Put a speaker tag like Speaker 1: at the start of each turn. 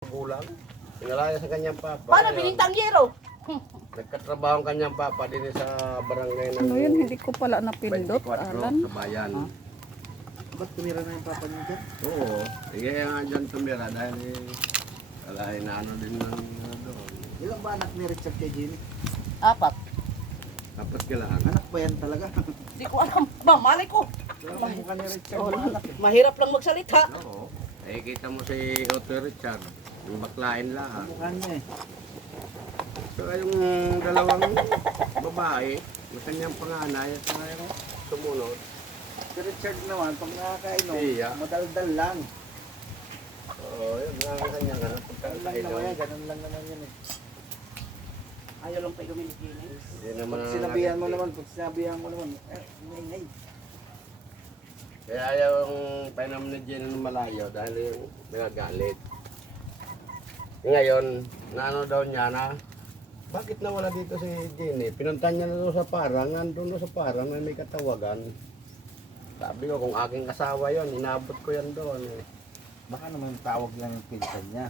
Speaker 1: Kulang. Pinalaya sa kanyang papa.
Speaker 2: Paano
Speaker 1: Ngayon,
Speaker 2: binintang yero?
Speaker 1: Nagkatrabaho ang kanyang papa din sa barangay ng
Speaker 3: Ano yun, hindi ko pala napindot,
Speaker 1: 24
Speaker 3: Alan.
Speaker 1: sa bayan.
Speaker 4: Ba't tumira na yung papa niyo dyan?
Speaker 1: Oo. Sige nga dyan tumira dahil eh, wala na ano din ng ano doon.
Speaker 4: Ilang ba anak ni Richard kay Jenny?
Speaker 2: Apat.
Speaker 1: Tapos kailangan.
Speaker 4: Anak pa yan talaga.
Speaker 2: Di ko alam. Mamali ko.
Speaker 4: Wala mukha ni Richard
Speaker 2: mahirap lang magsalita.
Speaker 1: Oo. Eh kita mo si Otto Richard. Yung baklain lahat.
Speaker 4: Mukha niya eh.
Speaker 1: So yung dalawang babae, yung kanyang panganay at saka yung sumunod.
Speaker 4: Si Richard naman, pag nakakainom,
Speaker 1: Iya.
Speaker 4: madaldal lang.
Speaker 1: Oo, yun lang ang kanyang ano.
Speaker 4: Ganun lang naman yan, ganun lang naman yan eh.
Speaker 2: Ayaw lang pa ni Jenny.
Speaker 1: Hindi naman
Speaker 4: Pag
Speaker 1: ang
Speaker 4: sinabihan mo naman, pag sinabihan mo naman, eh, nay, nay.
Speaker 1: Kaya ayaw yung painom ni Jenny ng malayo dahil yung nagagalit. Ngayon, naano daw niya na, bakit nawala dito si Jenny? Pinuntan niya na doon sa parang, nandun doon sa parang na may katawagan. Sabi ko, kung aking kasawa yon inabot ko yan doon. Eh.
Speaker 4: Baka naman tawag lang yung pinsan niya.